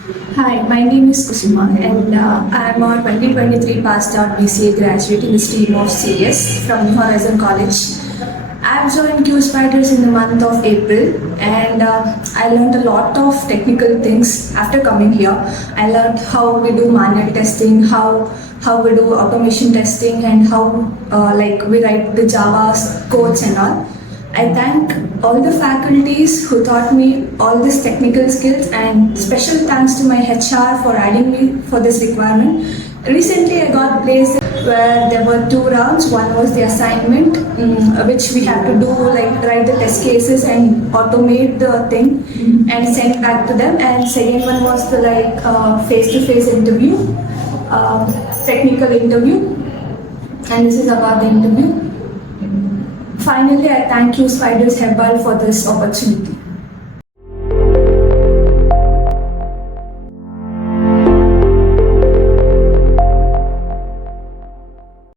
Hi, my name is Kusuma and I am a 2023 passed out BCA graduate in the stream of CS from New Horizon College. I have joined Qspiders in the month of April and I learned a lot of technical things after coming here. I learned how we do manual testing, how we do automation testing and how we write the Java codes and all. I thank all the faculties who taught me all these technical skills and special thanks to my HR for adding me for this requirement. Recently I got placed where there were two rounds. One was the assignment which we have to do like write the test cases and automate the thing and send back to them, and second one was the face-to-face interview, technical interview, and this is about the interview. Finally, I thank you, Spiders Herbal, for this opportunity.